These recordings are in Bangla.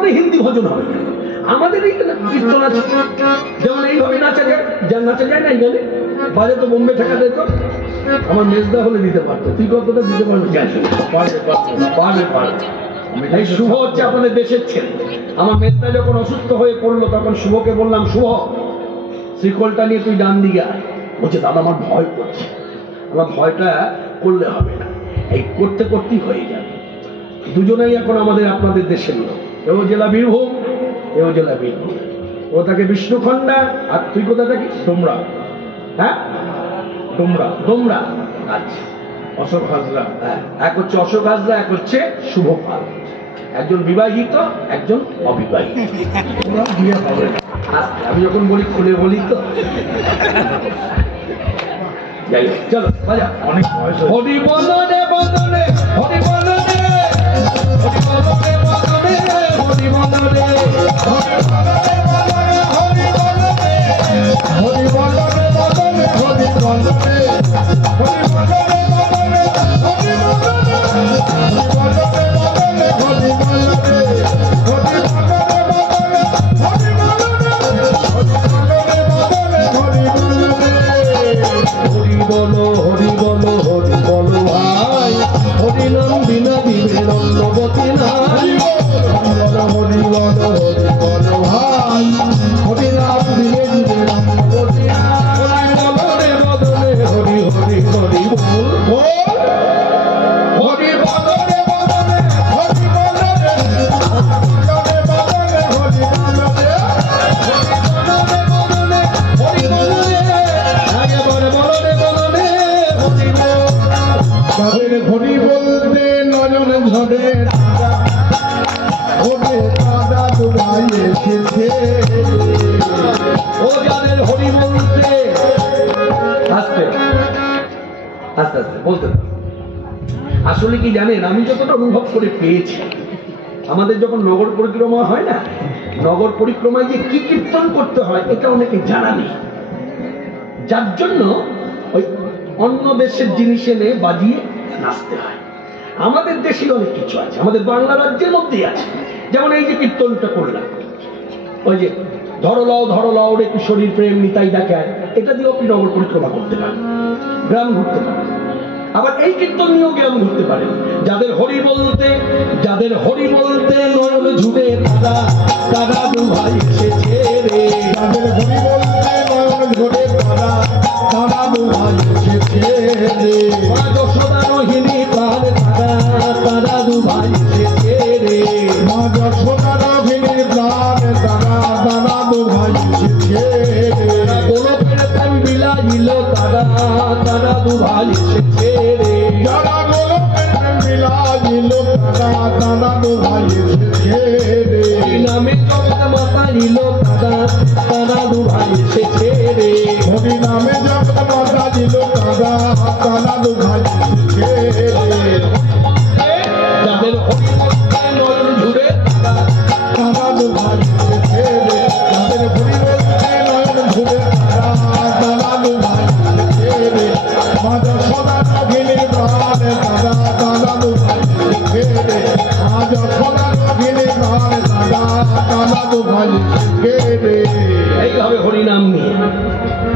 আমাদের হিন্দি ভজন হবে না, আমাদের এই কীর্তন আছে, যেমন এইভাবে নাচা যায়, নাচা যায় না এইখানে বাজে তো বোম্বে ঠেকাতে তো আমার মেজদা হলে দিতে পারতো, তুই কতটা দিতে পারবি? পারবে পারবে। এই শুভ হচ্ছে আপনাদের দেশের ছেলে। আমার মেজদা যখন অসুস্থ হয়ে পড়লো তখন শুভকে বললাম, শুভ শ্রীকলটা নিয়ে তুই ডান দিকে আয়। বলছে দাদা আমার ভয় করছে। আমার ভয়টা করলে হবে না, এই করতে করতেই হয়ে যাবে। দুজনেই এখন আমাদের আপনাদের দেশের লোক, এও জেলা বীরভূম, এও জেলা বীরভূম। ও থাকে বিষ্ণুখণ্ডা, আর তুই কোথা থাকিস? ডোমরা। হ্যাঁ ডোমরা, ডোমরা। আচ্ছা অশোক হাজরা, এক হচ্ছে অশোক হাজরা, এক হচ্ছে শুভ পাল। একজন বিবাহিত, একজন অবিবাহিত। বিয়ে হবে না, আমি যখন বলি খুলে বলি তো। যাই হোক, চলো বাজা। অনেক হরি বন্দনে বন্দনে, হরি বন্দনে, হরি বন্দনে বন্দনে, হরি বন্দনে, হরি বন্দনে বন্দনে, হরি বন্দনে, হরি বন্দনে বন্দনে, হরি বন্দনে, হরি বন্দনে বন্দনে, হরি বন্দনে, হরি বন্দনে বন্দনে, হরি বন্দনে, হরি বন্দনে বন্দনে, হরি বন্দনে, হরি বন্দনে, হরি বলো, হরি বলো, হরি বলো ভাই, হরি নাম বিনা দিবের অন্নবতী নাই। হরি বলো, হরি বলো, হরি বলো ভাই, হরি নাম বিনে দিবের অন্নবতী নাই। হরি বলো রে বদলে, হরি হরি হরি বল বল, হরি বলো রে বদলে, হরি বলো রে, হরি বলো রে বদলে, হরি বলো রে, হরি বলো রে বদলে, হরি বলো রে, আগে বল বলো রে বদলে, হরি বল। তাদের হরি বলতে নয়ন ঝরে ওরে দাদা দুরাই এসেছে। ও যাদের হরি বলতে আস্তে আস্তে আস্তে বলতে, আসলে কি জানেন, আমি যতটা অনুভব করে পেয়েছি, আমাদের যখন নগর পরিক্রমা হয় না, নগর পরিক্রমায় যে কি কীর্তন করতে হয় এটা অনেকে জানা নেই, যার জন্য ওই অন্য দেশের জিনিস এনে বাজিয়ে নাচতে হয়। আমাদের দেশে অনেক কিছু আছে, আমাদের বাংলা রাজ্যের মধ্যেই আছে। যেমন এই যে কীর্তনটা করলাম, ওই যে ধরো লাও রে কিশোরীর প্রেম নিতাই দেখায়, এটা দিয়েও আপনি নগর পরিক্রমা করতে পারেন, গ্রাম ঘুরতে পারেন। আবার এই কীর্তন নিয়েও গ্রাম ঘুরতে পারেন। যাদের হরি বলতে, যাদের হরি বলতে নয়ন ঝুড়ে তারা, তারা দু ভাই এসেছে রে। যাদের হরি বলতে নয়ন ঝুড়ে তারা, তারা দু ভাই এসেছে রে। মা যশোদা রোহিণী প্রাণ তারা, তারা দু ভাই এসেছে রে। মা যশোদা রোহিণী প্রাণ তারা, তারা দু ভাই এসেছে রে। গোলকের প্রেম বিলাইল তারা, তারা দু ভাই এসেছে রে। যারা গোলকের প্রেম বিলাইল তারা, তারা দু ভাই এসেছে রে। নামে জগৎ মাতাইল তারা, তারা দু ভাই এসেছে রে। হরি নামে জগৎ মাতাইল তারা, তারা দু ভাই এসেছে রে। যাদের হরি বলতে নয়ন ঝুড়ে তারা, তারা দু ভাই এসেছে রে। যাদের হরি বলতে নয়ন ঝুড়ে তারা, তারা দু ভাই এসেছে রে। মা যশোদা রোহিণীর প্রাণ তারা, তারা দু ভাই এসেছে রে। মা যশোদা রোহিণীর প্রাণ তারা, তারা দু ভাই এসেছে রে। এইভাবে হরিনাম নিয়ে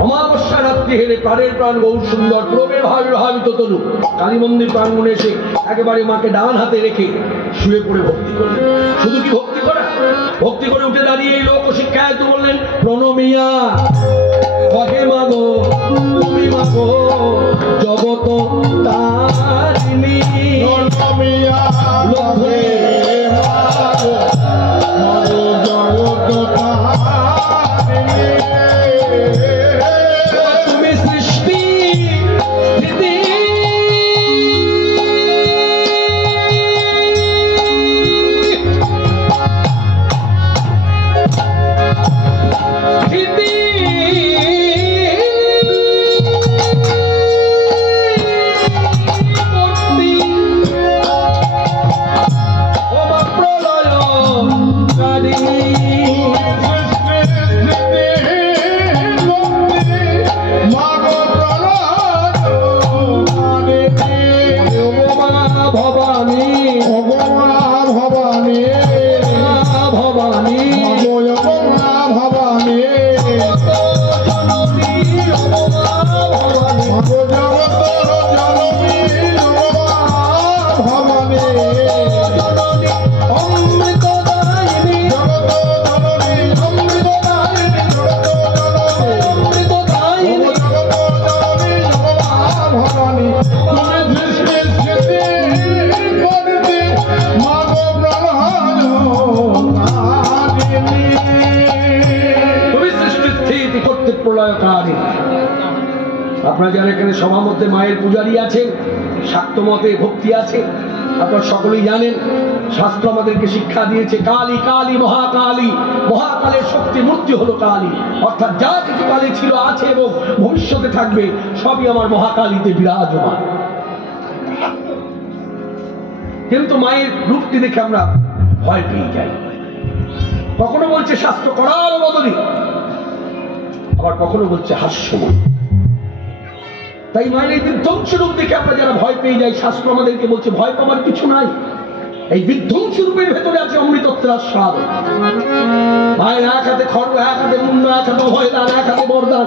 অমাবস্যা রাত্রি হেলে প্রাণের প্রাণ গৌর সুন্দর প্রবে ভাবে ভাবিত তনু কালী মন্দির প্রাঙ্গণে এসে একেবারে মাকে ডান হাতে রেখে শুয়ে পড়ে ভক্তি করলেন। শুধু কি ভক্তি করা, ভক্তি করে উঠে দাঁড়িয়ে এই লোক শিক্ষায় তো বললেন, প্রণমিয়া কহে মাগো তুমি মাগো জগত তারিণী, প্রণমিয়া কহে মাগো মাগো জগত তারিণী। তুমি সৃষ্টি স্থিতি প্রলয় কালীন। আপনারা যারা এখানে সবার মধ্যে মায়ের পূজারী আছেন, শাক্ত মতে ভক্তি আছে, আপনারা সকলেই জানেন শাস্ত্র আমাদেরকে শিক্ষা দিয়েছে কালী কালী মহাকালী, মহাকালের শক্তি মূর্তি হলো কালী, অর্থাৎ যা কিছু কালে ছিল আছে এবং ভবিষ্যতে থাকবে সবই আমার মহাকালীতে বিরাজমান। কিন্তু মায়ের রূপটি দেখে আমরা ভয় পেয়ে যাই। কখনো বলছে শাস্ত্র করার বদলে, আবার কখনো বলছে হাস্যময়। তাই মায়ের এই বিধ্বংসী রূপ দেখে আমরা যারা ভয় পেয়ে যাই, শাস্ত্র আমাদেরকে বলছে ভয় পাওয়ার কিছু নাই। এই বিধ্বংসী রূপের ভেতরে আছে অমৃতত্বের আস্বাদ। মায়ের এক হাতে খড়গ, এক হাতে মুন্ড, এক হাতে অভয়দান, এক হাতে বরদান।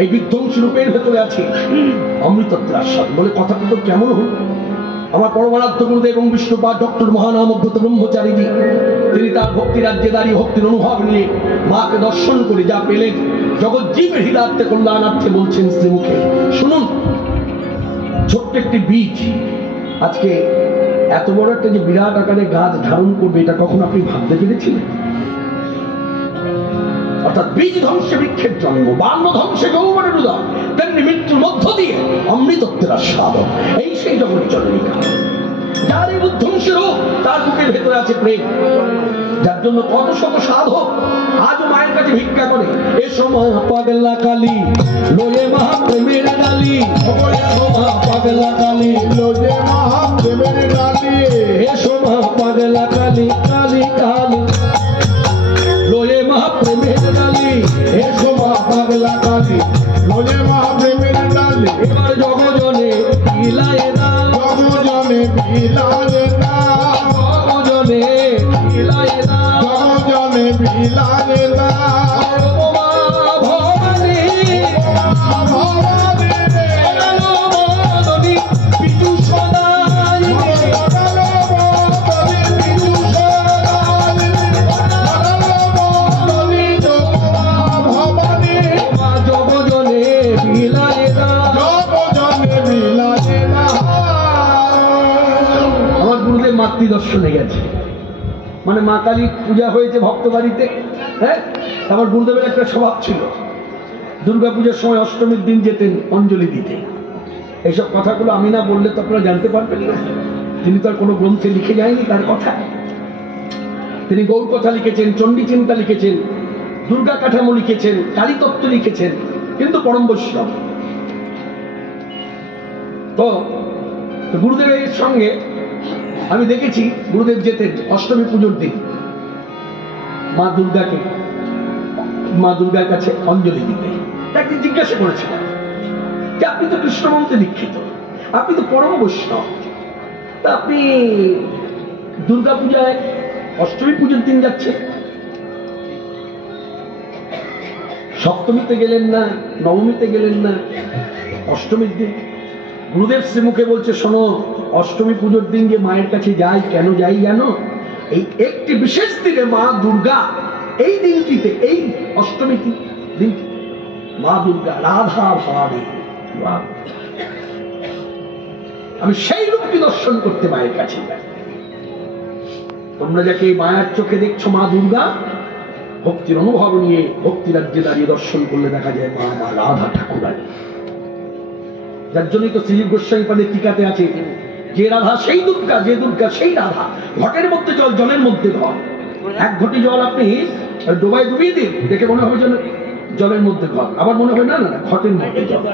এই বিধ্বংসী রূপের ভেতরে আছে অমৃতত্বের আস্বাদ। বলে কথাটা তো কেমন হল? আমার পরমারাধ্য গুরুদেব এবং বিষ্ণুপাদ ডক্টর মহানামভূত ব্রহ্মচারীজি, তিনি তার ভক্তি রাজ্যে দাঁড়িয়ে ভক্তির অনুভব নিয়ে মাকে দর্শন করে যা পেলেন, জগৎ জীবের হৃদার্থে কল্যাণার্থে বলছেন শ্রীমুখে। শুনুন, ছোট্ট একটি বীজ আজকে এত বড় একটা যে বিরাট আকারে গাছ ধারণ করবে, এটা কখন আপনি ভাবতে পেরেছিলেন? অর্থাৎ বীজ ধ্বংসে বৃক্ষের জন্ম, বাল্য ধ্বংসে যৌবনের উদয়, তেমনি মৃত্যুর মধ্য দিয়ে অমৃতত্বের আস্বাদন। এই সেই জগৎ জননিকা, যার এই ধ্বংসের রূপ, তার বুকের ভেতরে আছে প্রেম, যার জন্য কত শত সাধক আজও মায়ের কাছে ভিক্ষা করে। এসো মা পাগলা কালী, লোয়ে মহাপ্রেমের ডালি, এসো মা পাগলা কালী, লোয়ে মহাপ্রেমের ডালি, এসো মা পাগলা কালী, কালী কালী লোয়ে মহাপ্রেমের ডালি, এসো মা পাগলা কালী, লোয়ে মহাপ্রেমের ডালি। এবার জগজনে বিলায় না, জগজনে বিলায় না, জগজনে বিলায় না, জগজনে বিলায় না। ভবানী ভবানী মদনী বিজু সদাই, মাতৃ দর্শনে গেছে, মানে মা কালীর পূজা হয়েছে ভক্ত বাড়িতে। হ্যাঁ, আমার গুরুদেবের একটা স্বভাব ছিল, দুর্গা পূজার সময় অষ্টমীর দিন যেতেন অঞ্জলি দিতে। এইসব কথাগুলো আমি না বললে তো আপনারা জানতে পারবেন না। তিনি তো আর কোনো গ্রন্থে লিখে যায়নি তার কথা। তিনি গৌর কথা লিখেছেন, চণ্ডী চিন্তা লিখেছেন, দুর্গা কাঠামো লিখেছেন, কালী তত্ত্ব লিখেছেন, কিন্তু পরম বৈষ্ণব। তো গুরুদেবের সঙ্গে আমি দেখেছি গুরুদেব যেতেন অষ্টমী পুজোর দিন মা দুর্গার কাছে অঞ্জলি দিতে। একদিন জিজ্ঞাসা করেছিলাম যে আপনি তো কৃষ্ণ মন্ত্রে দীক্ষিত, আপনি তো পরম বৈষ্ণব, তা আপনি দুর্গা পূজায় অষ্টমী পুজোর দিন যাচ্ছেন, সপ্তমীতে গেলেন না, নবমীতে গেলেন না, অষ্টমীর দিন? গুরুদেব শ্রীমুখে বলছে, শোনো, অষ্টমী পুজোর দিন যে মায়ের কাছে যাই, কেন যাই জানো? এই একটি বিশেষ দিনে মা দুর্গা, এই দিনটিতে, এই অষ্টমী দিন মা দুর্গা রাধা ভাবে, আমি সেই রূপটি দর্শন করতে মায়ের কাছে যাই। তোমরা যাকে মায়ের চোখে দেখছো মা দুর্গা, ভক্তির অনুভব নিয়ে ভক্তি রাজ্যে দাঁড়িয়ে দর্শন করলে দেখা যায় মা মা রাধা ঠাকুরানী। যার জন্যই তো শ্রী গোস্বামী পাদের টিকাতে আছে, যে রাধা সেই দুর্গা, যে দুর্গা সেই রাধা। ঘটের মধ্যে জল, জলের মধ্যে ঘট। এক ঘটি জল আপনি ডোবায় ডুবিয়ে দিন, দেখে মনে হবে যেন জলের মধ্যে ঘট, আবার মনে হয় না না ঘটের মধ্যে জল।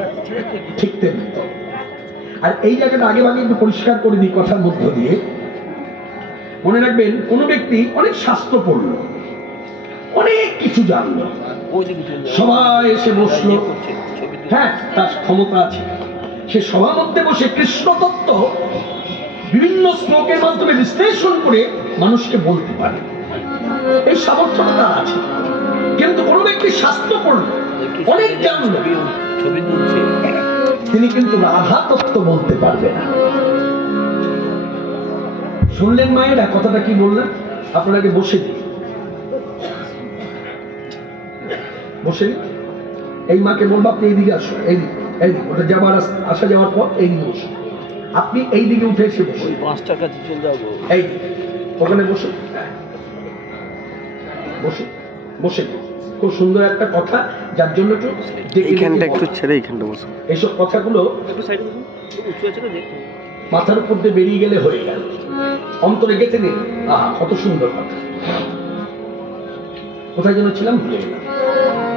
ঠিক তেমনি। আর এই জায়গাটা আগে ভাগে একটু পরিষ্কার করে দিই কথার মধ্য দিয়ে। মনে রাখবেন, কোন ব্যক্তি অনেক শাস্ত্র পড়ল, অনেক কিছু জানলো, সবাই এসে বসলো, হ্যাঁ তার ক্ষমতা আছে, সে সবার মধ্যে বসে কৃষ্ণ তত্ত্ব বিভিন্ন শ্লোকের মাধ্যমে বিশ্লেষণ করে মানুষকে বলতে পারে, এই সামর্থ্যটা তার আছে। কিন্তু কোন ব্যক্তি শাস্ত্র পড়ল, অনেক জানলো, তিনি কিন্তু রাধা তত্ত্ব বলতে পারবে না। শুনলেন মায়েরা কথাটা কি বললেন? আপনাকে বসে দিই, বসে এই মাকে বলবো আপনি এইদিকে আসো, এইদিকে, এইদিকে, ওটা যাবার আসা যাওয়ার পর এইদিকে বসুন, আপনি এইদিকে উঠে এসে বসুন, 5 টাকা চলে যাবো, এই ওখানে বসুন, বসুন। বসে যান। খুব সুন্দর একটা কথা, যার জন্য একটু এইখানটা একটু ছেড়ে এইখানটা বসুন। এইসব কথাগুলো মাথার উপর দিয়ে বেরিয়ে গেলে হয়ে গেল, অন্তরে গেছে নিন। কত সুন্দর কথা। কোথায় যেন ছিলাম, ভুলে গেলাম।